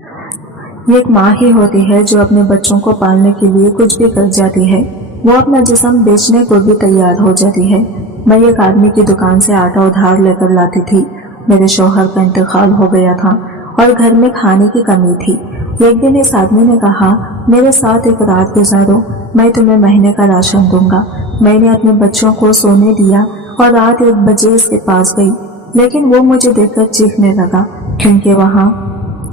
یہ ایک ماں ہی ہوتی ہے جو اپنے بچوں کو پالنے کے لیے کچھ بھی کر جاتی ہے، وہ اپنا جسم بیچنے کو بھی تیار ہو جاتی ہے۔ میں ایک آدمی کی دکان سے آٹا ادھار لے کر لاتی تھی۔ میرے شوہر کا انتقال ہو گیا تھا اور گھر میں کھانے کی کمی تھی۔ ایک دن اس آدمی نے کہا، میرے ساتھ ایک رات گزارو، میں تمہیں مہینے کا راشن دوں گا۔ میں نے اپنے بچوں کو سونے دیا اور رات 1 بجے اس کے پاس گئی، لیکن وہ مجھے دیکھ کر چیخنے لگا، کیونکہ وہاں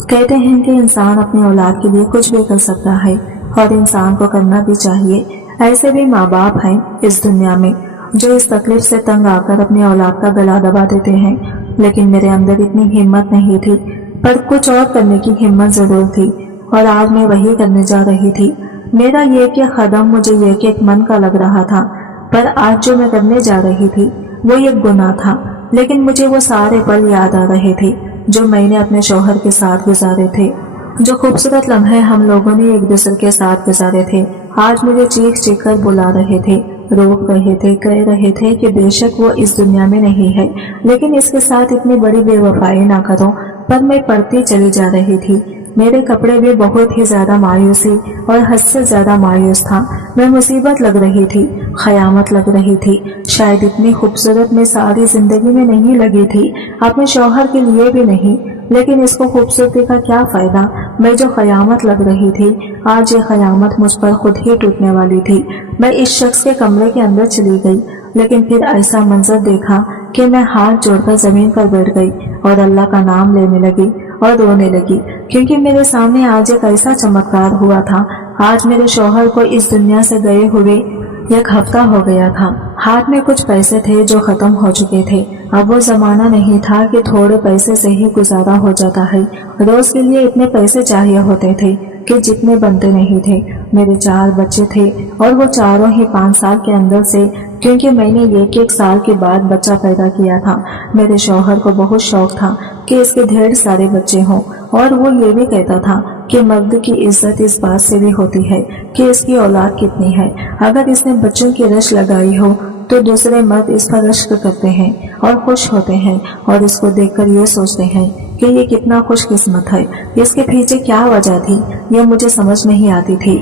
کہتے ہیں کہ انسان اپنی اولاد کے لیے کچھ بھی کر سکتا ہے اور انسان کو کرنا بھی چاہیے۔ ایسے بھی ماں باپ ہیں اس دنیا میں جو اس تکلیف سے تنگ آ کر اپنی اولاد کا گلا دبا دیتے ہیں، لیکن میرے اندر اتنی ہمت نہیں تھی، پر کچھ اور کرنے کی ہمت ضرور تھی، اور آج میں وہی کرنے جا رہی تھی۔ میرا یہ قدم مجھے ایک من کا لگ رہا تھا، پر آج جو میں کرنے جا رہی تھی وہ ایک گناہ تھا، لیکن مجھے وہ سارے پل یاد آ رہے تھے جو میں نے اپنے شوہر کے ساتھ گزارے تھے، جو خوبصورت لمحے ہم لوگوں نے ایک دوسرے کے ساتھ گزارے تھے۔ آج مجھے چیخ چیخ کر بلا رہے تھے، روک رہے تھے، کہہ رہے تھے کہ بے شک وہ اس دنیا میں نہیں ہے، لیکن اس کے ساتھ اتنی بڑی بے وفائی نہ کرو، پر میں پڑھتی چلی جا رہی تھی۔ میرے کپڑے بھی بہت ہی زیادہ مایوسی اور حد سے زیادہ مایوس تھا۔ میں مصیبت لگ رہی تھی، قیامت لگ رہی تھی، شاید اتنی خوبصورت میں ساری زندگی میں نہیں لگی تھی، اپنے شوہر کے لیے بھی نہیں، لیکن اس کو خوبصورتی کا کیا فائدہ؟ میں جو قیامت لگ رہی تھی، آج یہ قیامت مجھ پر خود ہی ٹوٹنے والی تھی۔ میں اس شخص کے کمرے کے اندر چلی گئی، لیکن پھر ایسا منظر دیکھا کہ میں ہاتھ جوڑ کر زمین پر بیٹھ گئی اور اللہ کا نام لینے لگی اور رونے لگی، کیونکہ میرے سامنے آج ایک ایسا چمتکار ہوا تھا۔ آج میرے شوہر کو اس دنیا سے گئے ہوئے 1 ہفتہ ہو گیا تھا۔ ہاتھ میں کچھ پیسے تھے جو ختم ہو چکے تھے۔ اب وہ زمانہ نہیں تھا کہ تھوڑے پیسے سے ہی گزارا ہو جاتا ہے، روز کے لیے اتنے پیسے چاہیے ہوتے تھے کہ جتنے بنتے نہیں تھے۔ میرے 4 بچے تھے اور وہ چاروں ہی 5 سال کے اندر سے، کیونکہ میں نے 1 سال کے بعد بچہ پیدا کیا تھا۔ میرے شوہر کو بہت شوق تھا کہ اس کے ڈھیر سارے بچے ہوں، اور وہ یہ بھی کہتا تھا کہ مرد کی عزت اس بات سے بھی ہوتی ہے کہ اس کی اولاد کتنی ہے۔ اگر اس نے بچوں کی رش لگائی ہو تو دوسرے مرد اس پر رشک کرتے ہیں اور خوش ہوتے ہیں، اور اس کو دیکھ کر یہ سوچتے ہیں کہ یہ کتنا خوش قسمت ہے۔ اس کے پیچھے کیا وجہ تھی یہ مجھے سمجھ نہیں آتی تھی،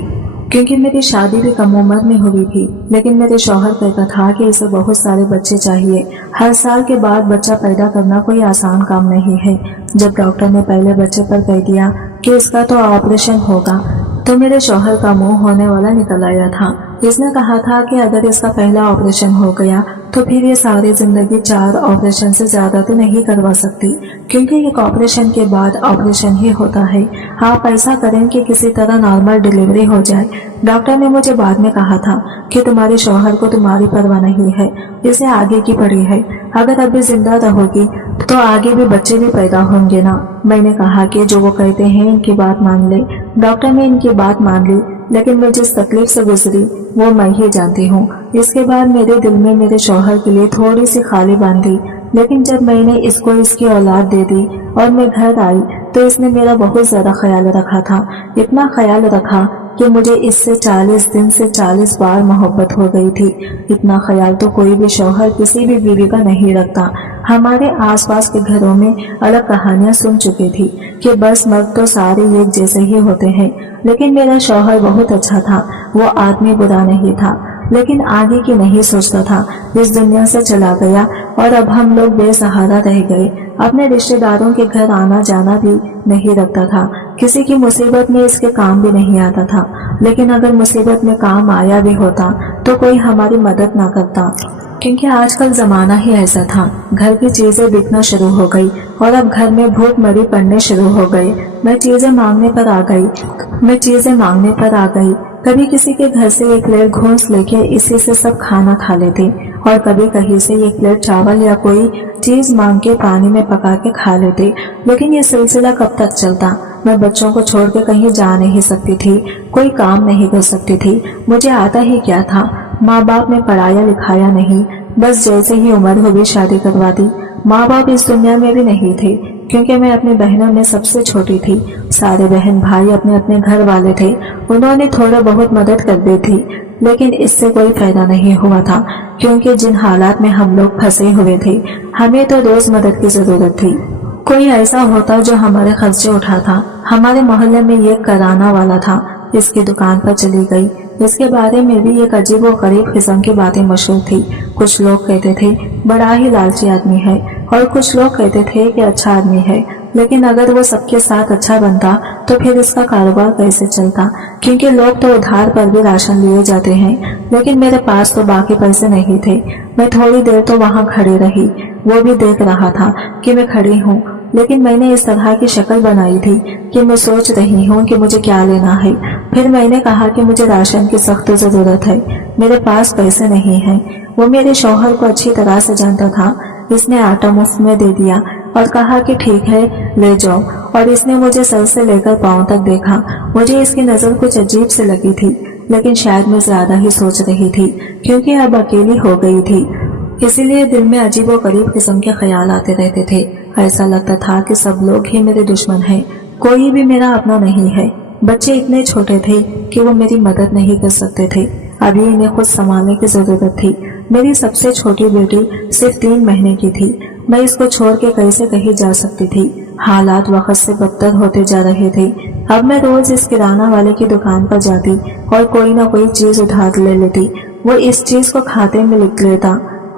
کیونکہ میری شادی بھی کم عمر میں ہوئی تھی، لیکن میرے شوہر کہتا تھا کہ اسے بہت سارے بچے چاہیے۔ ہر سال کے بعد بچہ پیدا کرنا کوئی آسان کام نہیں ہے۔ جب ڈاکٹر نے پہلے بچے پر کہہ دیا کہ اس کا تو آپریشن ہوگا، تو میرے شوہر کا منہ ہونے والا نکل آیا تھا۔ اس نے کہا تھا کہ اگر اس کا پہلا آپریشن ہو گیا تو پھر یہ ساری زندگی 4 آپریشن سے زیادہ تو نہیں کروا سکتی، کیونکہ ایک آپریشن کے بعد آپریشن ہی ہوتا ہے۔ آپ ایسا کریں کہ کسی طرح نارمل ڈیلیوری ہو جائے۔ ڈاکٹر نے مجھے بعد میں کہا تھا کہ تمہارے شوہر کو تمہاری پرواہ نہیں ہے، اسے آگے کی پڑی ہے، اگر ابھی زندہ رہو گی تو آگے بھی بچے بھی پیدا ہوں گے نا۔ میں نے کہا کہ جو وہ کہتے ہیں ان کی بات مان لے۔ ڈاکٹر نے ان کی بات مان لی، لیکن میں جس تکلیف سے گزری وہ میں ہی جانتی ہوں۔ اس کے بعد میرے دل میں میرے شوہر کے لیے تھوڑی سی خالی باندھی، لیکن جب میں نے اس کو اس کی اولاد دے دی اور میں گھر آئی تو اس نے میرا بہت زیادہ خیال رکھا تھا، اتنا خیال رکھا کہ مجھے اس سے 40 دن سے 40 بار محبت ہو گئی تھی۔ اتنا خیال تو کوئی بھی شوہر کسی بھی بیوی کا نہیں رکھتا۔ ہمارے آس پاس کے گھروں میں الگ کہانیاں سن چکی تھی کہ بس مرد تو سارے ایک جیسے ہی ہوتے ہیں، لیکن میرا شوہر بہت اچھا تھا، وہ آدمی برا نہیں تھا، لیکن آگے کی نہیں سوچتا تھا۔ اس دنیا سے چلا گیا اور اب ہم لوگ بے سہارا رہ گئے۔ اپنے رشتہ داروں کے گھر آنا جانا بھی نہیں رکھتا تھا، کسی کی مصیبت میں اس کے کام بھی نہیں آتا تھا، لیکن اگر مصیبت میں کام آیا بھی ہوتا تو کوئی ہماری مدد نہ کرتا، کیونکہ آج کل زمانہ ہی ایسا تھا۔ گھر کی چیزیں بکنا شروع ہو گئی اور اب گھر میں بھوک مری پڑنے شروع ہو گئے۔ میں چیزیں مانگنے پر آ گئی۔ کبھی کسی کے گھر سے 1 پلیٹ گھونس لے کے اسی سے سب کھانا کھا لیتے، اور کبھی کہیں سے 1 پلیٹ چاول یا کوئی چیز مانگ کے پانی میں پکا کے کھا لیتے، لیکن یہ سلسلہ کب تک چلتا؟ میں بچوں کو چھوڑ کے کہیں جا نہیں سکتی تھی، کوئی کام نہیں کر سکتی تھی، مجھے آتا ہی کیا تھا؟ ماں باپ نے پڑھایا لکھایا نہیں، بس جیسے ہی عمر ہوئی شادی کروا دی۔ ماں باپ اس دنیا میں بھی نہیں تھے، کیونکہ میں اپنی بہنوں میں سب سے چھوٹی تھی۔ سارے بہن بھائی اپنے اپنے گھر والے تھے، انہوں نے تھوڑا بہت مدد کر دی تھی، لیکن اس سے کوئی فائدہ نہیں ہوا تھا، کیونکہ جن حالات میں ہم لوگ پھنسے ہوئے تھے ہمیں تو روز مدد کی ضرورت تھی۔ कोई ऐसा होता जो हमारे खर्चे उठाता। हमारे मोहल्ले में ये कराना वाला था, इसकी दुकान पर चली गई। इसके बारे में भी एक अजीब व गरीब किस्म की बातें मशहूर थी। कुछ लोग कहते थे बड़ा ही लालची आदमी है, और कुछ लोग कहते थे कि अच्छा आदमी है, लेकिन अगर वो सबके साथ अच्छा बनता तो फिर इसका कारोबार कैसे चलता, क्योंकि लोग तो उधार पर भी राशन लिए जाते हैं। लेकिन मेरे पास तो बाकी पैसे नहीं थे। मैं थोड़ी देर तो वहाँ खड़ी रही, वो भी देख रहा था कि मैं खड़ी हूँ, लेकिन मैंने इस तरह की शक्ल बनाई थी कि मैं सोच रही हूँ कि मुझे क्या लेना है। फिर मैंने कहा कि मुझे राशन की सख्त जरूरत है, मेरे पास पैसे नहीं हैं। वो मेरे शौहर को अच्छी तरह से जानता था। इसने आटा मुफ्त में दे दिया और कहा कि ठीक है ले जाओ, और इसने मुझे सर से लेकर पांव तक देखा। मुझे इसकी नजर कुछ अजीब से लगी थी, लेकिन शायद मैं ज्यादा ही सोच रही थी, क्योंकि अब अकेली हो गई थी। इसीलिए दिल में अजीब और गरीब किस्म के ख्याल आते रहते थे। ऐसा लगता था कि सब लोग ही मेरे दुश्मन हैं, कोई भी मेरा अपना नहीं है। बच्चे इतने छोटे थे कि वो मेरी मदद नहीं कर सकते थे। अभी इन्हें खुद संभालने की जरूरत थी। मेरी सबसे छोटी बेटी सिर्फ 3 महीने की थी। मैं इसको छोड़ के कैसे कहीं जा सकती थी। हालात वक्त से बदतर होते जा रहे थे। अब मैं रोज इस किराना वाले की दुकान पर जाती और कोई ना कोई चीज उधार ले लेती। वो इस चीज को खाते में लिख लेता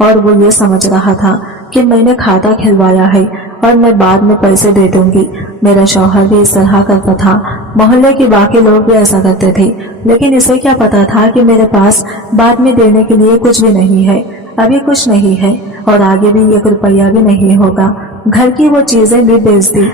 और वो ये समझ रहा था कि मैंने खाता खिलवाया है और मैं बाद में पैसे दे दूंगी। मेरा शौहर भी इस तरह करता था। मोहल्ले के बाकी लोग भी ऐसा करते थे, लेकिन इसे क्या पता था कि मेरे पास बाद में देने के लिए कुछ भी नहीं है। अभी कुछ नहीं है और आगे भी 1 रुपया भी नहीं होगा। घर की वो चीजें भी बेच दी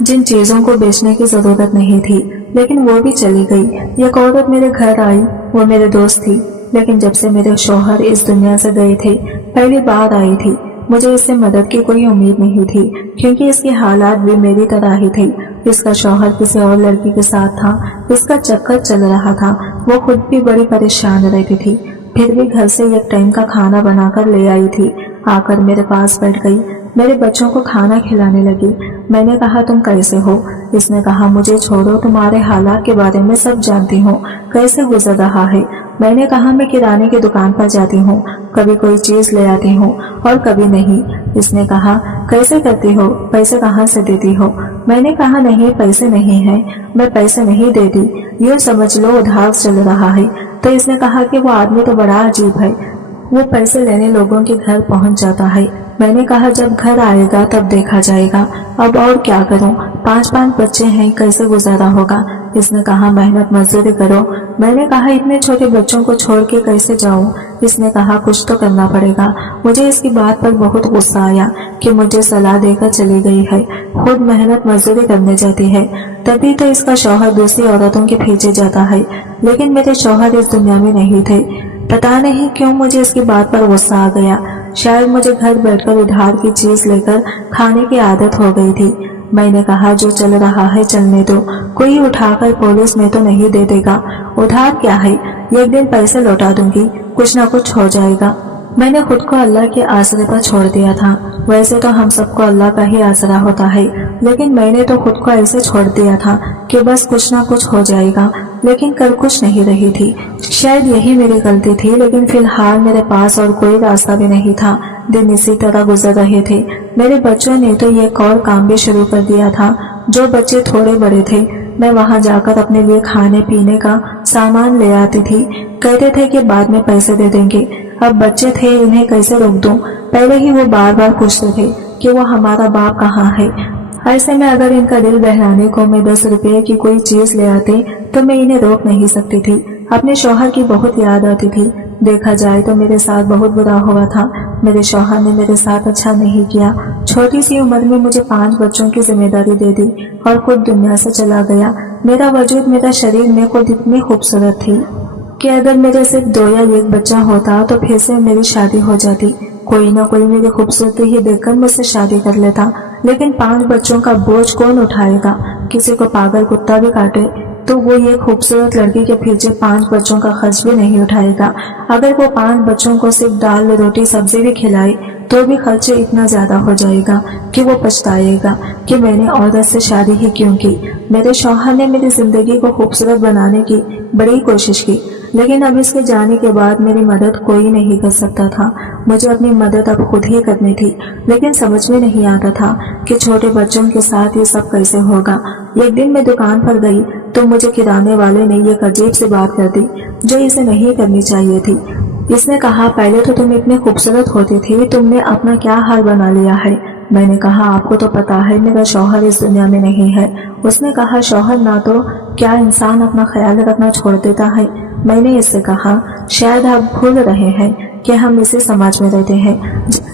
जिन चीजों को बेचने की जरूरत नहीं थी, लेकिन वो भी चली गई। एक औरत मेरे घर आई, वो मेरे दोस्त थी, लेकिन जब से मेरे शौहर इस दुनिया से गए थे पहली बार आई थी। मुझे इससे मदद की कोई उम्मीद नहीं थी, क्योंकि इसके हालात भी मेरी तरह ही थे। इसका शौहर किसी और लड़की के साथ था, इसका चक्कर चल रहा था। वो खुद भी बड़ी परेशान रहती थी, फिर भी घर से 1 टाइम का खाना बनाकर ले आई थी। आकर मेरे पास बैठ गई, मेरे बच्चों को खाना खिलाने लगी। मैंने कहा तुम कैसे हो? इसने कहा मुझे छोड़ो, तुम्हारे हालात के बारे में सब जानती हूँ, कैसे गुजर रहा है। मैंने कहा मैं किराने की दुकान पर जाती हूँ, कभी कोई चीज ले आती हूँ और कभी नहीं। इसने कहा कैसे करती हो, पैसे कहाँ से देती हो? मैंने कहा नहीं पैसे नहीं है, मैं पैसे नहीं देती, यूँ समझ लो उधार चल रहा है। तो इसने कहा कि वो आदमी तो बड़ा अजीब है, वो पैसे लेने लोगों के घर पहुंच जाता है। मैंने कहा जब घर आएगा तब देखा जाएगा, अब और क्या करूं, 5 बच्चे हैं, कैसे गुजारा होगा? इसने कहा मेहनत मजदूरी करो। मैंने कहा इतने छोटे बच्चों को छोड़ के कैसे जाऊं? इसने कहा कुछ तो करना पड़ेगा। मुझे इसकी बात पर बहुत गुस्सा आया कि मुझे सलाह देकर चली गई है, खुद मेहनत मजदूरी करने जाती है। तभी तो इसका शौहर दूसरी औरतों के पीछे जाता है, लेकिन मेरे शौहर इस दुनिया में नहीं थे। पता नहीं क्यों मुझे इसकी बात पर गुस्सा आ गया। शायद मुझे घर बैठकर उधार की चीज लेकर खाने की आदत हो गई थी। मैंने कहा जो चल रहा है चलने दो, कोई उठाकर पुलिस में तो नहीं दे देगा। उधार क्या है, 1 दिन पैसे लौटा दूंगी, कुछ ना कुछ हो जाएगा। मैंने खुद को अल्लाह के आसरे पर छोड़ दिया था। वैसे तो हम सबको अल्लाह का ही आसरा होता है, लेकिन मैंने तो खुद को ऐसे छोड़ दिया था कि बस कुछ ना कुछ हो जाएगा, लेकिन कर कुछ नहीं रही थी। शायद यही मेरी गलती थी, लेकिन फिलहाल मेरे पास और कोई रास्ता भी नहीं था। दिन इसी तरह गुजर रहे थे। मेरे बच्चों ने तो एक और काम भी शुरू कर दिया था। जो बच्चे थोड़े बड़े थे, मैं वहां जाकर अपने लिए खाने पीने का सामान ले आती थी। कहते थे कि बाद में पैसे दे देंगे। अब बच्चे थे, इन्हें कैसे रोक दूं? पहले ही वो बार बार पूछते थे कि वो हमारा बाप कहाँ है। ऐसे में अगर इनका दिल बहलाने को मैं 10 रुपये की कोई चीज ले आते तो मैं इन्हें रोक नहीं सकती थी। अपने शौहर की बहुत याद आती थी। देखा जाए तो मेरे साथ बहुत बुरा हुआ था। मेरे शौहर ने मेरे साथ अच्छा नहीं किया। छोटी सी उम्र में मुझे 5 बच्चों की जिम्मेदारी दे दी और खुद दुनिया से चला गया। मेरा वजूद, मेरा शरीर में खुद इतनी खूबसूरत थी कि अगर मेरे सिर्फ 2 या 1 बच्चा होता तो फिर से मेरी शादी हो जाती। कोई ना कोई मेरी खूबसूरती ही देखकर मुझसे शादी कर लेता, लेकिन 5 बच्चों का बोझ कौन उठाएगा? किसी को पागल कुत्ता भी काटे तो वो ये खूबसूरत लड़की के पीछे 5 बच्चों का खर्च भी नहीं उठाएगा। अगर वो 5 बच्चों को सिर्फ दाल, रोटी, सब्जी भी खिलाए तो भी खर्चे इतना ज्यादा हो जाएगा कि वो पछताएगा कि मैंने औरत से शादी ही क्यों की। मेरे शौहर ने मेरी जिंदगी को खूबसूरत बनाने की बड़ी कोशिश की, لیکن اب اس کے جانے کے بعد میری مدد کوئی نہیں کر سکتا تھا۔ مجھے اپنی مدد اب خود ہی کرنی تھی، لیکن سمجھ میں نہیں آتا تھا کہ چھوٹے بچوں کے ساتھ یہ سب کیسے ہوگا۔ ایک دن میں دکان پر گئی تو مجھے کرانے والے نے ایک عجیب سی بات کر دی جو اسے نہیں کرنی چاہیے تھی۔ اس نے کہا، پہلے تو تم اتنی خوبصورت ہوتی تھی، تم نے اپنا کیا حال بنا لیا ہے؟ میں نے کہا، آپ کو تو پتا ہے میرا شوہر اس دنیا میں نہیں ہے۔ اس نے کہا، شوہر نہ تو کیا انسان اپنا خیال رکھنا چھوڑ دیتا ہے؟ میں نے اس سے کہا، شاید آپ بھول رہے ہیں کہ ہم اسی سماج میں رہتے ہیں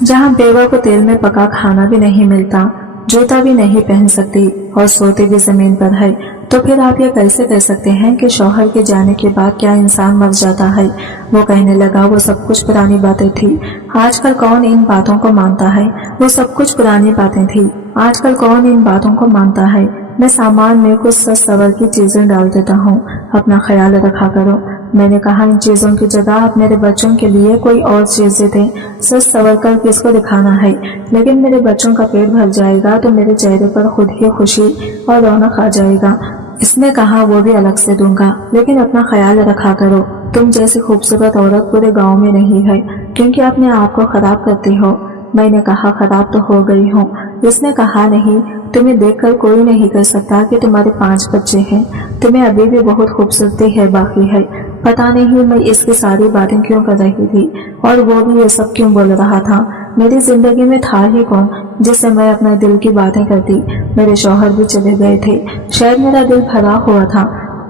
جہاں بیوہ کو تیل میں پکا کھانا بھی نہیں ملتا، جوتا بھی نہیں پہن سکتی اور سوتے بھی زمین پر ہے۔ تو پھر آپ یہ کیسے کہہ سکتے ہیں کہ شوہر کے جانے کے بعد کیا انسان مر جاتا ہے؟ وہ کہنے لگا، وہ سب کچھ پرانی باتیں تھی، آج کل کون ان باتوں کو مانتا ہے؟ وہ سب کچھ پرانی باتیں تھی، آج کل کون ان باتوں کو مانتا ہے؟ میں سامان میں کچھ سج سور کی چیزیں ڈال دیتا ہوں، اپنا خیال رکھا کرو۔ میں نے کہا، ان چیزوں کی جگہ آپ میرے بچوں کے لیے کوئی اور چیز دے دیں، سج سور کر کس کو دکھانا ہے؟ لیکن میرے بچوں کا پیٹ بھر جائے گا تو میرے چہرے پر خود ہی خوشی اور رونق آ جائے گا۔ اس نے کہا، وہ بھی الگ سے دوں گا، لیکن اپنا خیال رکھا کرو، تم جیسی خوبصورت عورت پورے گاؤں میں نہیں ہے، کیونکہ اپنے آپ کو خراب کرتی ہو۔ میں نے کہا، خراب تو ہو گئی ہوں۔ اس نے کہا، نہیں، تمہیں دیکھ کر کوئی نہیں کہہ سکتا کہ تمہارے 5 بچے ہیں، تمہیں ابھی بھی بہت خوبصورتی ہے باقی ہے۔ پتا نہیں میں اس کی ساری باتیں کیوں کر رہی تھی، اور وہ بھی یہ سب کیوں بول رہا تھا۔ میری زندگی میں تھا ہی کون جس سے میں اپنا دل کی باتیں کرتی؟ میرے شوہر بھی چلے گئے تھے، شاید میرا دل بھرا ہوا تھا،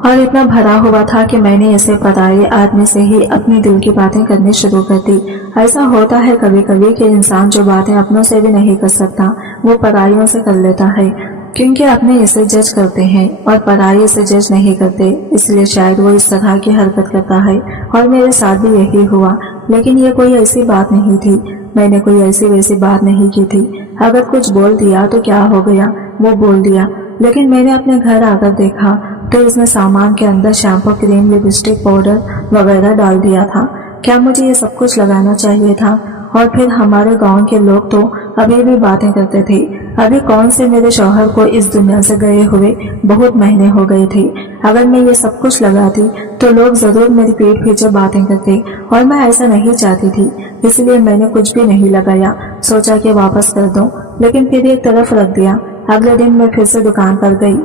اور اتنا بھرا ہوا تھا کہ میں نے اسے پرائے آدمی سے ہی اپنی دل کی باتیں کرنی شروع کر دی۔ ایسا ہوتا ہے کبھی کبھی کہ انسان جو باتیں اپنوں سے بھی نہیں کر سکتا وہ پرائیوں سے کر لیتا ہے، کیونکہ اپنے اسے جج کرتے ہیں اور پرائے اسے جج نہیں کرتے، اس لیے شاید وہ اس طرح کی حرکت کرتا ہے، اور میرے ساتھ بھی یہی ہوا۔ لیکن یہ کوئی ایسی بات نہیں تھی، میں نے کوئی ایسی ویسی بات نہیں کی تھی۔ اگر کچھ بول دیا تو کیا ہو گیا، وہ بول دیا۔ لیکن میں نے اپنے گھر آ کر دیکھا تو اس نے سامان کے اندر شیمپو، کریم، لپسٹک، پاؤڈر وغیرہ ڈال دیا تھا۔ کیا مجھے یہ سب کچھ لگانا چاہیے تھا؟ اور پھر ہمارے گاؤں کے لوگ تو ابھی بھی باتیں کرتے تھے، ابھی کون سے میرے شوہر کو اس دنیا سے گئے ہوئے بہت مہینے ہو گئے تھے۔ اگر میں یہ سب کچھ لگاتی تو لوگ ضرور میری پیٹ پیچھے باتیں کرتے، اور میں ایسا نہیں چاہتی تھی، اس لیے میں نے کچھ بھی نہیں لگایا، سوچا کہ واپس کر دوں، لیکن پھر ایک طرف رکھ دیا۔ اگلے دن میں پھر سے دکان پر گئی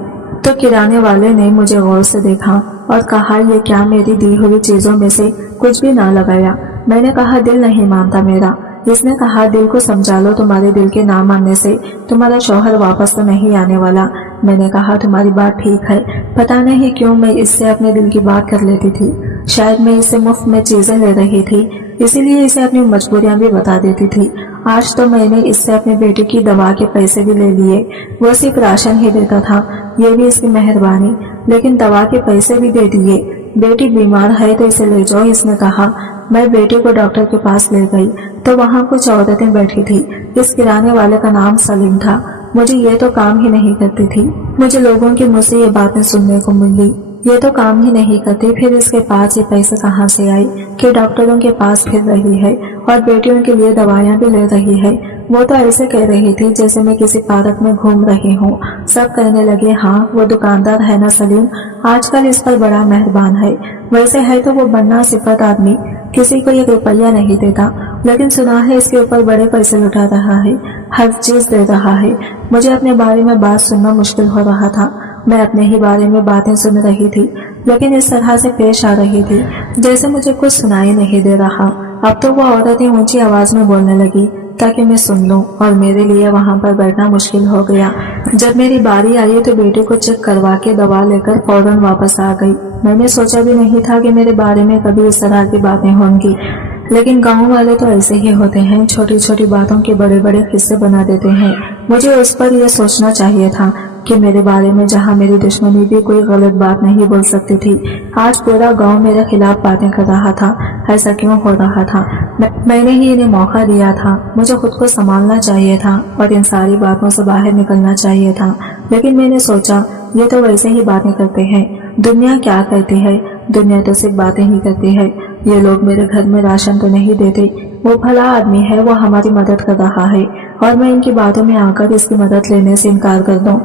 تو کرانے والے نے مجھے غور سے دیکھا اور کہا، یہ کیا میری دی ہوئی چیزوں میں سے کچھ بھی نہ لگایا؟ میں نے کہا، دل نہیں مانتا میرا۔ اس نے کہا، دل کو سمجھا لو، تمہارے دل کے نہ ماننے سے تمہارا شوہر واپس تو نہیں آنے والا۔ میں نے کہا، تمہاری بات ٹھیک ہے، پتا نہیں کیوں میں اس سے اپنے دل کی بات کر لیتی تھی، شاید میں اس سے مفت میں چیزیں لے رہی تھی، اسی لیے اسے اپنی مجبوریاں بھی بتا دیتی تھی۔ آج تو میں نے اس سے اپنے بیٹے کی دوا کے پیسے بھی لے لیے، وہ صرف راشن ہی دیتا تھا، یہ بھی اس کی مہربانی، لیکن دوا کے پیسے بھی دے دیے۔ بیٹی بیمار ہے تو اسے لے جاؤ، اس نے کہا۔ میں بیٹی کو ڈاکٹر کے پاس لے گئی تو وہاں کچھ عورتیں بیٹھی تھی، اس کرانے والے کا نام سلیم تھا۔ مجھے یہ تو کام ہی نہیں کرتی تھی، مجھے لوگوں کے منہ سے یہ باتیں سننے کو ملی، یہ تو کام ہی نہیں کرتی، پھر اس کے پاس یہ پیسے کہاں سے آئے کہ ڈاکٹروں کے پاس پھر رہی ہے اور بیٹیوں کے لیے دوائیاں بھی لے رہی ہے۔ وہ تو ایسے کہہ رہی تھی جیسے میں کسی پارک میں گھوم رہی ہوں۔ سب کہنے لگے، ہاں وہ دکاندار ہے نا سلیم، آج کل اس پر بڑا مہربان ہے، ویسے ہے تو وہ بننا صفت آدمی، کسی کو 1 روپیہ نہیں دیتا، لیکن سنا ہے اس کے اوپر بڑے پیسے لٹا رہا ہے، ہر چیز دے رہا ہے۔ مجھے اپنے بارے میں بات سننا مشکل ہو رہا تھا، میں اپنے ہی بارے میں باتیں سن رہی تھی، لیکن اس طرح سے پیش آ رہی تھی جیسے مجھے کچھ سنائی نہیں دے رہا۔ اب تو وہ عورتیں اونچی آواز میں بولنے لگی تاکہ میں سن لوں، اور میرے لیے وہاں پر بیٹھنا مشکل ہو گیا۔ جب میری باری آئی تو بیٹے کو چیک کروا کے دوا لے کر فوراً واپس آ گئی۔ میں نے سوچا بھی نہیں تھا کہ میرے بارے میں کبھی اس طرح کی باتیں ہوں گی، لیکن گاؤں والے تو ایسے ہی ہوتے ہیں، چھوٹی چھوٹی باتوں کے بڑے بڑے قصے بنا دیتے ہیں۔ مجھے اس پر یہ سوچنا چاہیے تھا کہ میرے بارے میں جہاں میری دشمنی بھی کوئی غلط بات نہیں بول سکتی تھی، آج پورا گاؤں میرے خلاف باتیں کر رہا تھا۔ ایسا کیوں ہو رہا تھا؟ میں نے ہی انہیں موقع دیا تھا، مجھے خود کو سنبھالنا چاہیے تھا اور ان ساری باتوں سے باہر نکلنا چاہیے تھا، لیکن میں نے سوچا یہ تو ویسے ہی باتیں کرتے ہیں، دنیا کیا کہتی ہے؟ دنیا تو صرف باتیں ہی کرتی ہے۔ یہ لوگ میرے گھر میں راشن تو نہیں دیتے، وہ بھلا آدمی ہے، وہ ہماری مدد کر رہا ہے، اور میں ان کی باتوں میں آ کر اس کی مدد لینے سے انکار کر دوں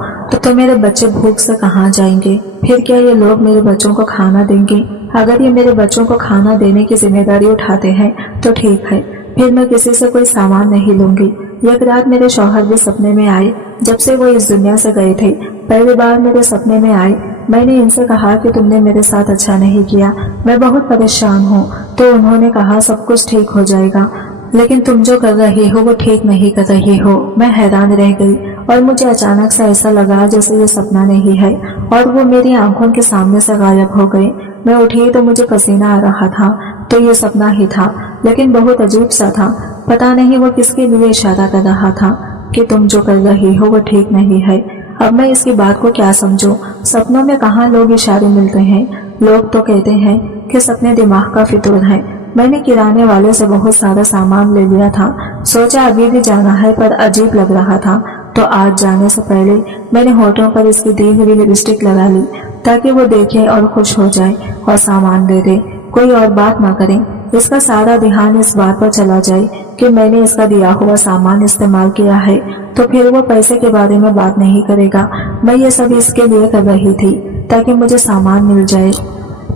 تو میرے بچے بھوک سے کہاں جائیں گے؟ پھر کیا یہ لوگ میرے بچوں کو کھانا دیں گے؟ अगर ये मेरे बच्चों को खाना देने की जिम्मेदारी उठाते हैं तो ठीक है, फिर मैं किसी से कोई सामान नहीं लूंगी। एक रात मेरे शौहर भी सपने में आए। जब से वो इस दुनिया से गए थे, पहली बार मेरे सपने में आए। मैंने इनसे कहा कि तुमने मेरे साथ अच्छा नहीं किया, मैं बहुत परेशान हूँ। तो उन्होंने कहा सब कुछ ठीक हो जाएगा, लेकिन तुम जो कर रही हो वो ठीक नहीं कर रही हो। मैं हैरान रह गई और मुझे अचानक से ऐसा लगा जैसे ये सपना नहीं है और वो मेरी आंखों के सामने से गायब हो गए। मैं उठी तो मुझे पसीना आ रहा था, तो ये सपना ही था, लेकिन बहुत अजीब सा था। पता नहीं वो किसके लिए इशारा कर रहा था कि तुम जो कर रही हो वो ठीक नहीं है। अब मैं इसकी बात को क्या समझूं? सपनों में कहाँ लोग इशारे मिलते हैं। लोग तो कहते हैं कि सपने दिमाग का फितूर है। मैंने किराने वाले से बहुत सारा सामान ले लिया था। सोचा अभी भी जाना है, पर अजीब लग रहा था, तो आज जाने से पहले मैंने होठों पर इसकी दी हुई लिपस्टिक लगा ली ताकि वो देखे और खुश हो जाए और सामान दे दे, कोई और बात ना करे। इसका सारा ध्यान इस बात पर चला जाए कि मैंने इसका दिया हुआ सामान इस्तेमाल किया है, तो फिर वो पैसे के बारे में बात नहीं करेगा। मैं ये सब इसके लिए कर रही थी ताकि मुझे सामान मिल जाए,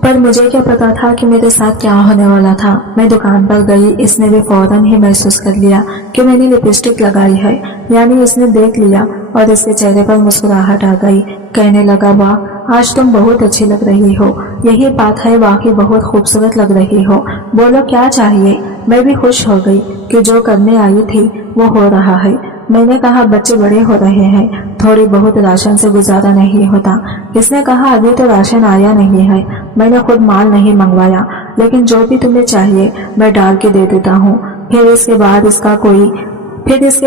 पर मुझे क्या पता था कि मेरे साथ क्या होने वाला था। मैं दुकान पर गई, इसने भी फौरन ही महसूस कर लिया कि मैंने लिपस्टिक लगाई है, यानी इसने देख लिया और इसके चेहरे पर मुस्कुराहट आ गई। कहने लगा, वाह आज तुम बहुत अच्छी लग रही हो। यही बात है, वाकई बहुत खूबसूरत लग रही हो। बोलो क्या चाहिए? मैं भी खुश हो गई कि जो करने आई थी वो हो रहा है। मैंने कहा बच्चे बड़े हो रहे हैं, थोड़ी बहुत राशन से गुजारा नहीं होता। इसने कहा अभी तो राशन आया नहीं है, मैंने खुद माल नहीं मंगवाया, लेकिन जो भी तुम्हें चाहिए मैं डाल के दे देता हूँ। फिर इसके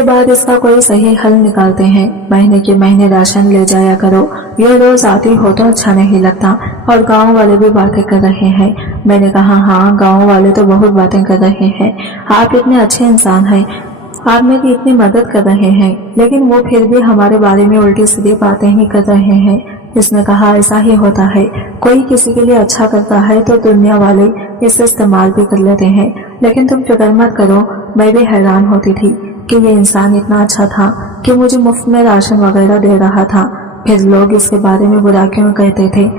बाद इसका कोई सही हल निकालते हैं। महीने के महीने राशन ले जाया करो, ये रोज आती हो तो अच्छा नहीं लगता। और गांव वाले भी बातें कर रहे हैं। मैंने कहा हाँ, गांव वाले तो बहुत बातें कर रहे हैं। आप इतने अच्छे इंसान हैं, आप मेरी इतनी मदद कर रहे हैं, लेकिन वो फिर भी हमारे बारे में उल्टी सीधी बातें ही कर रहे हैं। इसने कहा ऐसा ही होता है, कोई किसी के लिए अच्छा करता है तो दुनिया वाले इसे इस्तेमाल भी कर लेते हैं। लेकिन तुम फिक्र मत करो, मैं भी हैरान होती थी कि ये इंसान इतना अच्छा था कि मुझे मुफ्त में राशन वगैरह दे रहा था। फिर लोग इसके बारे में बुरा क्यों कहते थे?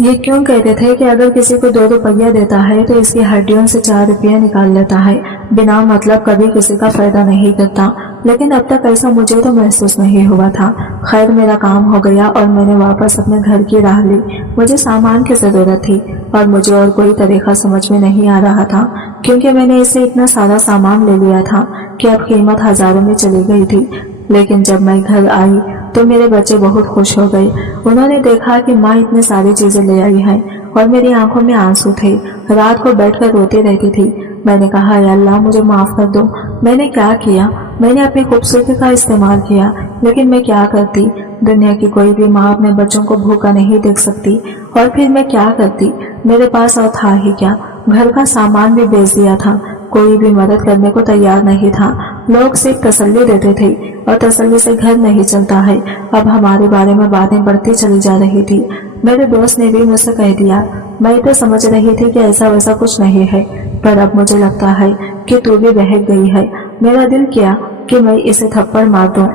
ये क्यों कहते थे कि अगर किसी को 2 रुपया देता है तो इसकी हड्डियों से 4 रुपया निकाल लेता है, बिना मतलब कभी किसी का फायदा नहीं करता। लेकिन अब तक ऐसा मुझे तो महसूस नहीं हुआ था। खैर मेरा काम हो गया और मैंने वापस अपने घर की राह ली। मुझे सामान की जरूरत थी और मुझे और कोई तरीका समझ में नहीं आ रहा था, क्योंकि मैंने इससे इतना सारा सामान ले लिया था कि अब कीमत हजारों में चली गई थी। लेकिन जब मैं घर आई तो मेरे बच्चे बहुत खुश हो गए। उन्होंने देखा कि माँ इतनी सारी चीजें ले आई है और मेरी आंखों में आंसू थे। रात को बैठकर रोती रहती थी। मैंने कहा या अल्लाह मुझे माफ कर दो, मैंने क्या किया? मैंने अपनी खूबसूरती का इस्तेमाल किया, लेकिन मैं क्या करती? दुनिया की कोई भी माँ अपने बच्चों को भूखा नहीं देख सकती। और फिर मैं क्या करती? मेरे पास और था ही क्या? घर का सामान भी बेच दिया था, कोई भी मदद करने को तैयार नहीं था। लोग सिर्फ तसल्ली देते थे और तसल्ली से घर नहीं चलता है। अब हमारे बारे में बातें बढ़ती चली जा रही थी। मेरे दोस्त ने भी मुझसे कह दिया। मैं तो समझ रही थी कि ऐसा वैसा कुछ नहीं है, पर अब मुझे लगता है कि तू भी बहक गई है। मेरा दिल किया कि मैं इसे थप्पड़ मार दूं।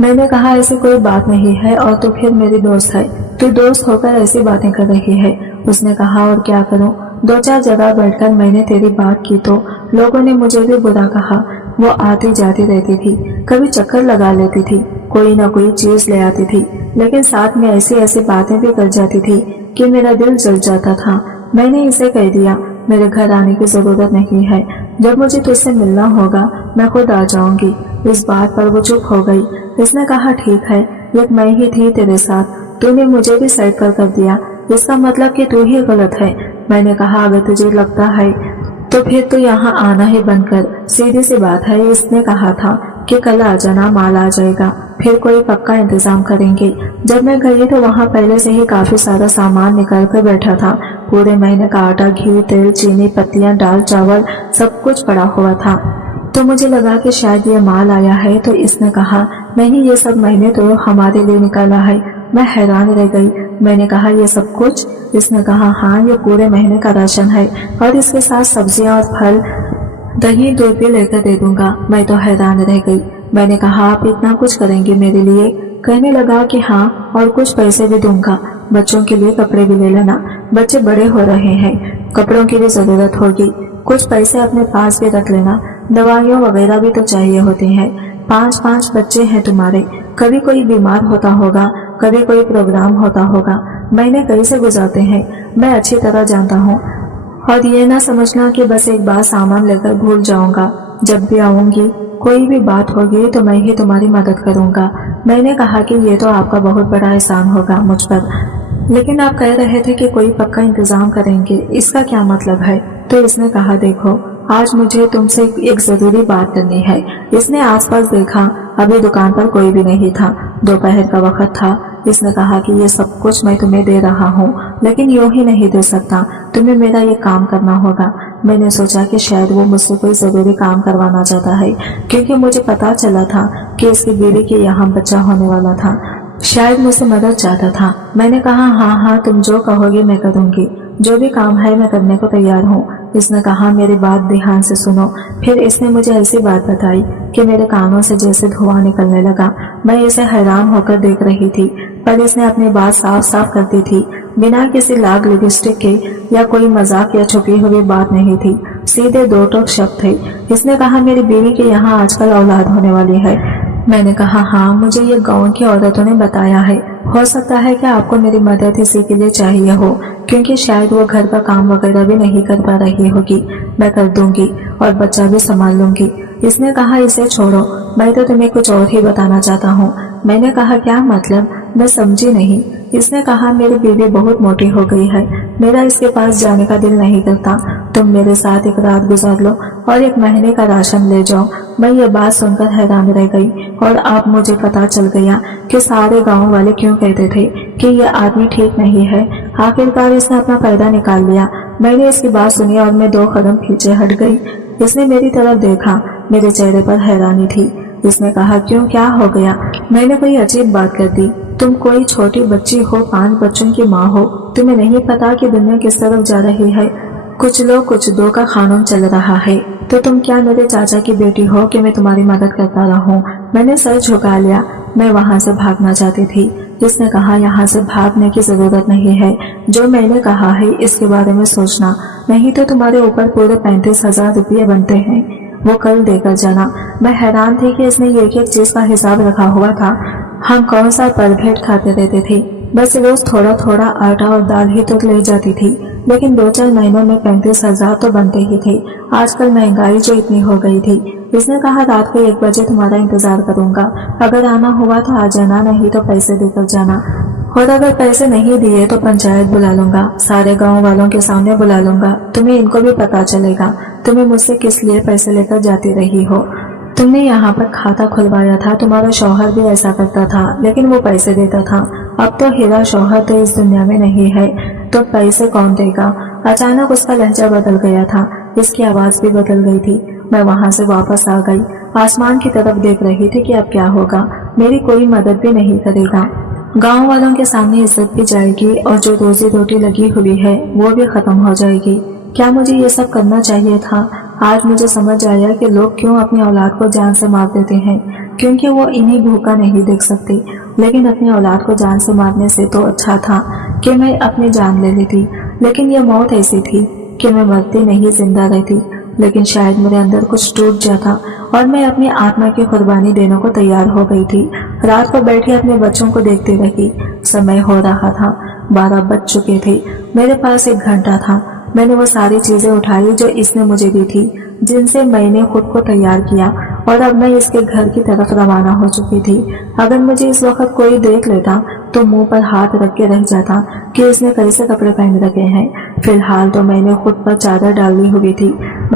मैंने कहा ऐसी कोई बात नहीं है और तू फिर मेरी दोस्त है, तू दोस्त होकर ऐसी बातें कर रही है। उसने कहा और क्या करूं? 2-4 जगह बैठकर मैंने तेरी बात की तो लोगों ने मुझे भी बुरा कहा। वो आती जाती रहती थी, कभी चक्कर लगा लेती थी, कोई ना कोई चीज ले आती थी, लेकिन साथ में ऐसी ऐसी बातें भी कर जाती थी कि मेरा दिल जल जाता था। मैंने इसे कह दिया मेरे घर आने की जरूरत नहीं है, जब मुझे तुझसे मिलना होगा मैं खुद आ जाऊंगी। इस बात पर वो चुप हो गई। इसने कहा ठीक है, एक मैं ही थी तेरे साथ, तूने मुझे भी साइड पर कर दिया, इसका मतलब कि तू ही गलत है। मैंने कहा अगर तुझे लगता है तो फिर तो यहाँ आना ही बंद कर, सीधी सी बात है। इसने कहा था कि कल आ जाना, माल आ जाएगा, फिर कोई पक्का इंतजाम करेंगे। जब मैं गई तो वहाँ पहले से ही काफी सारा सामान निकल कर बैठा था। पूरे महीने का आटा, घी, तेल, चीनी, पत्तियां, दाल, चावल सब कुछ पड़ा हुआ था। तो मुझे लगा कि शायद ये माल आया है। तो इसने कहा नहीं, ये सब महीने तो हमारे लिए निकाला है। मैं हैरान रह गई। मैंने कहा ये सब कुछ? इसने कहा हाँ, ये पूरे महीने का राशन है और इसके साथ सब्जियां और फल, दही, दूध भी लेकर दे दूंगा। मैं तो हैरान रह गई। मैंने कहा आप इतना कुछ करेंगे मेरे लिए? कहने लगा कि हाँ, और कुछ पैसे भी दूंगा। बच्चों के लिए कपड़े भी ले लेना, बच्चे बड़े हो रहे हैं, कपड़ों की भी जरूरत होगी, कुछ पैसे अपने पास भी रख लेना, दवाइयाँ वगैरह भी तो चाहिए होती हैं। 5-5 बच्चे हैं तुम्हारे, कभी कोई बीमार होता होगा, कभी कोई प्रोग्राम होता होगा, महीने कैसे गुजारते हैं मैं अच्छी तरह जानता हूँ। और ये ना समझना कि बस एक बार सामान लेकर भूल जाऊंगा, जब भी आऊंगी कोई भी बात होगी तो मैं ही तुम्हारी मदद करूंगा। मैंने कहा कि ये तो आपका बहुत बड़ा एहसान होगा मुझ पर, लेकिन आप कह रहे थे कि कोई पक्का इंतजाम करेंगे, इसका क्या मतलब है? तो इसने कहा, देखो आज मुझे तुमसे एक जरूरी बात करनी है। इसने आसपास देखा, अभी दुकान पर कोई भी नहीं था, दोपहर का वक्त था। इसने कहा कि ये सब कुछ मैं तुम्हें दे रहा हूँ, लेकिन यूं ही नहीं दे सकता, तुम्हें मेरा ये काम करना होगा। मैंने सोचा कि शायद वो मुझसे कोई जरूरी काम करवाना चाहता है, क्योंकि मुझे पता चला था कि इसकी बीवी के यहाँ बच्चा होने वाला था, शायद मुझसे मदद चाहता था। मैंने कहा, हाँ हाँ तुम जो कहोगे मैं करूँगी, जो भी काम है मैं करने को तैयार हूँ। इसने कहा, मेरी बात ध्यान से सुनो। फिर इसने मुझे ऐसी बात बताई कि मेरे कानों से जैसे धुआं निकलने लगा। मैं इसे हैरान होकर देख रही थी, पर इसने अपनी बात साफ साफ कर दी थी, बिना किसी लाग लिपस्टिक के या कोई मजाक या छुपी हुई बात नहीं थी, सीधे दो टोक शब्द थे। इसने कहा, मेरी बीवी के यहाँ आजकल औलाद होने वाली है। मैंने कहा, हाँ मुझे ये गांव की औरतों ने बताया है, हो सकता है कि आपको मेरी मदद इसी के लिए चाहिए हो, क्योंकि शायद वो घर का काम वगैरह भी नहीं कर पा रही होगी। मैं कर दूंगी और बच्चा भी संभाल लूंगी। इसने कहा, इसे छोड़ो, मैं तो तुम्हें कुछ और ही बताना चाहता हूँ। मैंने कहा, क्या मतलब? मैं समझी नहीं। इसने कहा, मेरी बीवी बहुत मोटी हो गई है, मेरा इसके पास जाने का दिल नहीं करता, तुम मेरे साथ एक रात गुजार लो और 1 महीने का राशन ले जाओ। मैं ये बात सुनकर हैरान रह गई, और अब मुझे पता चल गया कि सारे गांव वाले क्यों कहते थे कि ये आदमी ठीक नहीं है। आखिरकार इसने अपना फायदा निकाल लिया। मैंने इसकी बात सुनी और मैं 2 कदम पीछे हट गई। इसने मेरी तरफ देखा, मेरे चेहरे पर हैरानी थी। इसने कहा, क्यों, क्या हो गया? मैंने कोई अजीब बात कर दी? तुम कोई छोटी बच्ची हो, 5 बच्चों की माँ हो, तुम्हें नहीं पता कि दुनिया किस तरफ जा रही है? कुछ लोग कुछ दो का कानून चल रहा है, तो तुम क्या मेरे चाचा की बेटी हो कि मैं तुम्हारी मदद करता रहूं? मैंने सर झुका लिया, मैं वहां से भागना चाहती थी। इसने कहा, यहाँ से भागने की जरूरत नहीं है, जो मैंने कहा है इसके बारे में सोचना, नहीं तो तुम्हारे ऊपर पूरे 35,000 रुपये बनते हैं, वो कल देकर जाना। मैं हैरान थी कि इसने एक एक चीज का हिसाब रखा हुआ था। हम कौन सा परभेट खाते रहते थे, बस रोज थोड़ा थोड़ा आटा और दाल ही तो ले जाती थी, लेकिन 2-4 महीनों में 35,000 तो बनते ही थे। आजकल महंगाई जो इतनी हो गई थी। इसने कहा, रात को 1 बजे तुम्हारा इंतजार करूंगा, अगर आना हुआ तो आ जाना, नहीं तो पैसे देकर जाना, और अगर पैसे नहीं दिए तो पंचायत बुला लूंगा, सारे गांव वालों के सामने बुला लूंगा, तुम्हें इनको भी पता चलेगा तुम्हें मुझसे किस लिए पैसे लेकर जाती रही हो। तुमने यहाँ पर खाता खुलवाया था, तुम्हारा शौहर भी ऐसा करता था, लेकिन वो पैसे देता था। अब तो हीरा शौहर तो इस दुनिया में नहीं है, तो पैसे कौन देगा? अचानक उसका लहजा बदल गया था, इसकी आवाज भी बदल गई थी। मैं वहां से वापस आ गई, आसमान की तरफ देख रही थी कि अब क्या होगा, मेरी कोई मदद भी नहीं करेगा, गांव वालों के सामने इज्जत भी जाएगी, और जो रोजी रोटी लगी हुई है वो भी खत्म हो जाएगी। क्या मुझे ये सब करना चाहिए था? आज मुझे समझ आया कि लोग क्यों अपनी औलाद को जान से मार देते हैं, क्योंकि वो इन्हीं भूखा नहीं देख सकते। लेकिन अपनी औलाद को जान से मारने से तो अच्छा था कि मैं अपनी जान ले लेती, लेकिन ये मौत ऐसी थी कि मैं मरती नहीं, जिंदा रहती। लेकिन शायद मेरे अंदर कुछ टूट जाता और मैं अपनी आत्मा की कुर्बानी देने को तैयार हो गई थी। रात को बैठी अपने बच्चों को देखती रही। समय हो रहा था, 12 बज चुके थे। मेरे पास 1 घंटा था। मैंने वो सारी चीजें उठाई जो इसने मुझे दी थी, जिनसे मैंने खुद को तैयार किया, और अब मैं इसके घर की तरफ रवाना हो चुकी थी। अगर मुझे इस वक्त कोई देख लेता तो मुंह पर हाथ रख के रह जाता कि इसने कैसे कपड़े पहन रखे हैं। फिलहाल तो मैंने खुद पर चादर डाली हुई थी।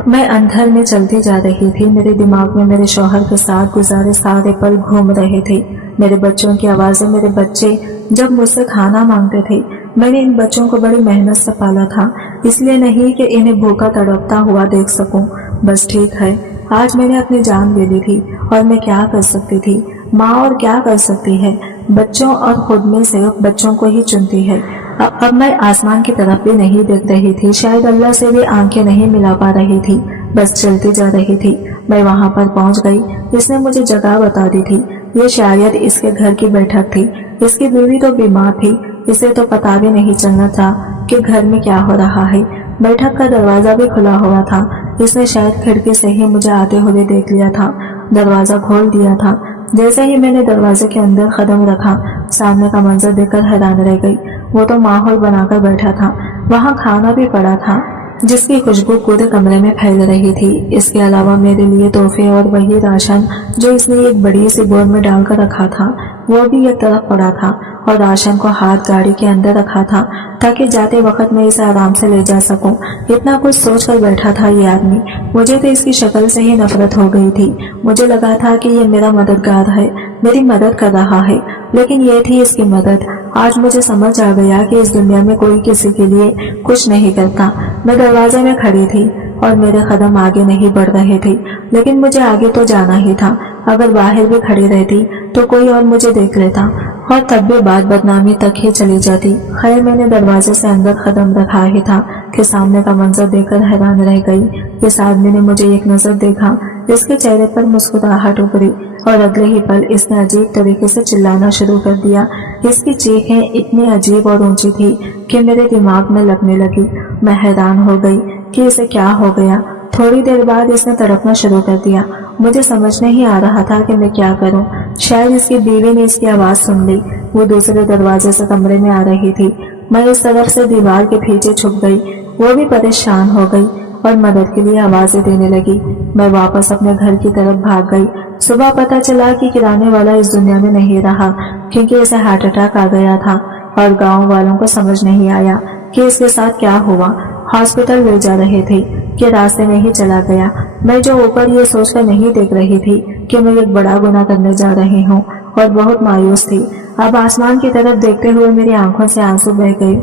मैं अंधर में चलती जा रही थी। मेरे दिमाग में मेरे शौहर के साथ गुजारे सारे पल घूम रहे थे, मेरे बच्चों की आवाजें, मेरे बच्चे जब मुझसे खाना मांगते थे। मैंने इन बच्चों को बड़ी मेहनत से पाला था, इसलिए नहीं कि इन्हें भूखा तड़पता हुआ देख सकूं। बस ठीक है, आज मैंने अपनी जान ले ली थी, और मैं क्या कर सकती थी? माँ और क्या कर सकती है? बच्चों और खुद में से बच्चों को ही चुनती है। अब मैं आसमान की तरफ भी नहीं देख रही थी, शायद अल्लाह से भी आंखें नहीं मिला पा रही थी, बस चलती जा रही थी। मैं वहां पर पहुंच गई। इसने मुझे जगह बता दी थी। ये शायद इसके घर की बैठक थी। इसकी बीवी तो बीमार थी, इसे तो पता भी नहीं चलना था कि घर में क्या हो रहा है। बैठक का दरवाजा भी खुला हुआ था। इसने शायद खिड़की से ही मुझे आते हुए देख लिया था। दरवाजा खोल दिया था। जैसे ही मैंने दरवाजे के अंदर कदम रखा, सामने का मंजर देखकर हैरान रह गई। वो तो माहौल बनाकर बैठा था। वहाँ खाना भी पड़ा था जिसकी खुशबू पूरे कमरे में फैल रही थी। इसके अलावा मेरे लिए तोहफे और वही राशन जो इसने एक बड़ी सी बोर में डालकर रखा था, वो भी एक तरफ पड़ा था और राशन को हाथ गाड़ी के अंदर रखा था ताकि जाते वक्त मैं इसे आराम से ले जा सकूं। इतना कुछ सोच कर बैठा था ये आदमी। मुझे तो इसकी शक्ल से ही नफरत हो गई थी। मुझे लगा था कि ये मेरा मददगार है, मेरी मदद कर रहा है, लेकिन ये थी इसकी मदद। आज मुझे समझ आ गया कि इस दुनिया में कोई किसी के लिए कुछ नहीं करता। मैं दरवाजे में खड़ी थी और मेरे कदम आगे नहीं बढ़ रहे थे, लेकिन मुझे आगे तो जाना ही था। अगर बाहर भी खड़ी रहती तो कोई और मुझे देख लेता और तब भी बात बदनामी तक ही चली जाती। खैर, मैंने दरवाजे से अंदर कदम रखा ही था कि सामने का मंजर देखकर हैरान रह गई। इस आदमी ने मुझे एक नजर देखा, इसके चेहरे पर मुस्कुराहट उभरी और अगले ही पल इसने अजीब तरीके से चिल्लाना शुरू कर दिया। इसकी चीखें इतनी अजीब और ऊंची थी कि मेरे दिमाग में लगने लगी। मैं हैरान हो गई कि इसे क्या हो गया। थोड़ी देर बाद इसने तड़पना शुरू कर दिया। मुझे समझ नहीं आ रहा था कि मैं क्या करूं। शायद इसकी बीवी ने इसकी आवाज सुन ली। वो दूसरे दरवाजे से कमरे में आ रही थी। मैं इस तरफ से दीवार के पीछे छुप गई। वो भी परेशान हो गई और मदद के लिए आवाजें देने लगी। मैं वापस अपने घर की तरफ भाग गई। सुबह पता चला कि किराने वाला इस दुनिया में नहीं रहा क्योंकि इसे हार्ट अटैक आ गया था और गांव वालों को समझ नहीं आया कि इसके साथ क्या हुआ। हॉस्पिटल ले जा रहे थे कि रास्ते में ही चला गया। मैं जो ऊपर ये सोचकर नहीं देख रही थी कि मैं एक बड़ा गुनाह करने जा रही हूँ और बहुत मायूस थी। अब आसमान की तरफ देखते हुए मेरी आंखों से आंसू बह गए।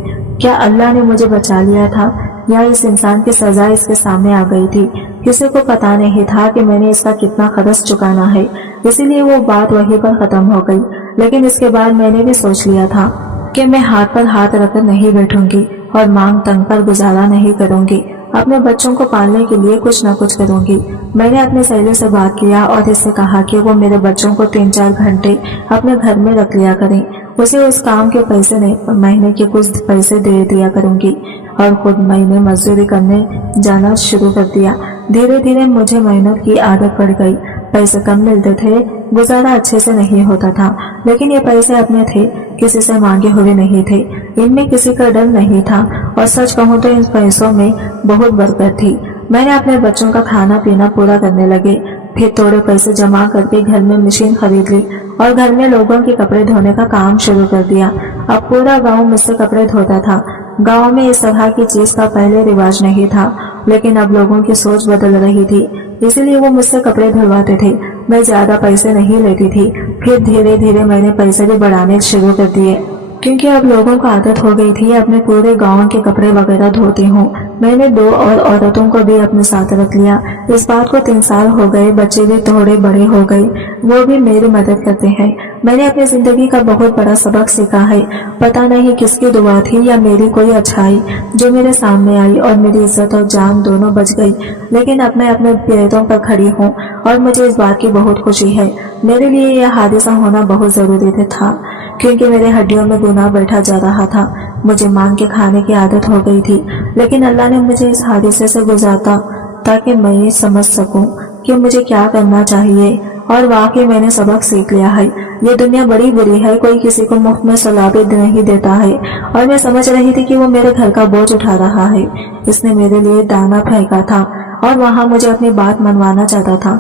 क्या अल्लाह ने मुझे बचा लिया था या इस इंसान की सजा इसके सामने आ गई थी? किसी को पता नहीं था कि मैंने इसका कितना कर्ज चुकाना है, इसीलिए वो बात वहीं पर खत्म हो गई। लेकिन इसके बाद मैंने भी सोच लिया था कि मैं हाथ पर हाथ रखकर नहीं बैठूंगी और मांग तंग पर गुजारा नहीं करूंगी। अपने बच्चों को पालने के लिए कुछ न कुछ करूंगी। मैंने अपने सहेली से बात किया और इससे कहा कि वो मेरे बच्चों को 3-4 घंटे अपने घर में रख लिया करें। उसे उस काम के पैसे नहीं, महीने के कुछ पैसे दे दिया करूंगी और खुद महीने मजदूरी करने जाना शुरू कर दिया। धीरे धीरे मुझे मेहनत की आदत पड़ गई। पैसे कम मिलते थे, गुजारा अच्छे से नहीं होता था, लेकिन ये पैसे अपने थे, किसी से मांगे हुए नहीं थे। इनमें किसी का डर नहीं था और सच कहूँ तो इन पैसों में बहुत बरकत थी। मैंने अपने बच्चों का खाना पीना पूरा करने लगे। फिर थोड़े पैसे जमा करके घर में मशीन खरीद ली और घर में लोगों के कपड़े धोने का काम शुरू कर दिया। अब पूरा गांव मुझसे कपड़े धोता था। गांव में इस तरह की चीज का पहले रिवाज नहीं था, लेकिन अब लोगों की सोच बदल रही थी, इसलिए वो मुझसे कपड़े धुलवाते थे। मैं ज्यादा पैसे नहीं लेती थी। फिर धीरे धीरे मैंने पैसे भी बढ़ाने शुरू कर दिए क्योंकि अब लोगों को आदत हो गई थी अपने पूरे गांव के कपड़े वगैरह धोती हूँ। मैंने 2 और औरतों को भी अपने साथ रख लिया। इस बात को 3 साल हो गए। बच्चे भी थोड़े बड़े हो गए, वो भी मेरी मदद करते हैं। मैंने अपनी जिंदगी का बहुत बड़ा सबक सीखा है। पता नहीं किसकी दुआ थी या मेरी कोई अच्छाई जो मेरे सामने आई और मेरी इज्जत और जान दोनों बच गई। लेकिन अब मैं अपने पैरों पर खड़ी हूँ और मुझे इस बात की बहुत खुशी है। मेरे लिए यह हादसा होना बहुत जरूरी था क्योंकि मेरे हड्डियों में गुनाह बैठा जा रहा था। मुझे मांग के खाने की आदत हो गई थी, लेकिन अल्लाह ने मुझे इस हादसे से गुजारा ताकि मैं ये समझ सकूं कि मुझे क्या करना चाहिए। और वाकई मैंने सबक सीख लिया है। ये दुनिया बड़ी बुरी है, कोई किसी को मुफ्त में सलाबत नहीं देता है। और मैं समझ रही थी कि वो मेरे घर का बोझ उठा रहा है। इसने मेरे लिए दाना फेंका था और वहाँ मुझे अपनी बात मनवाना चाहता था।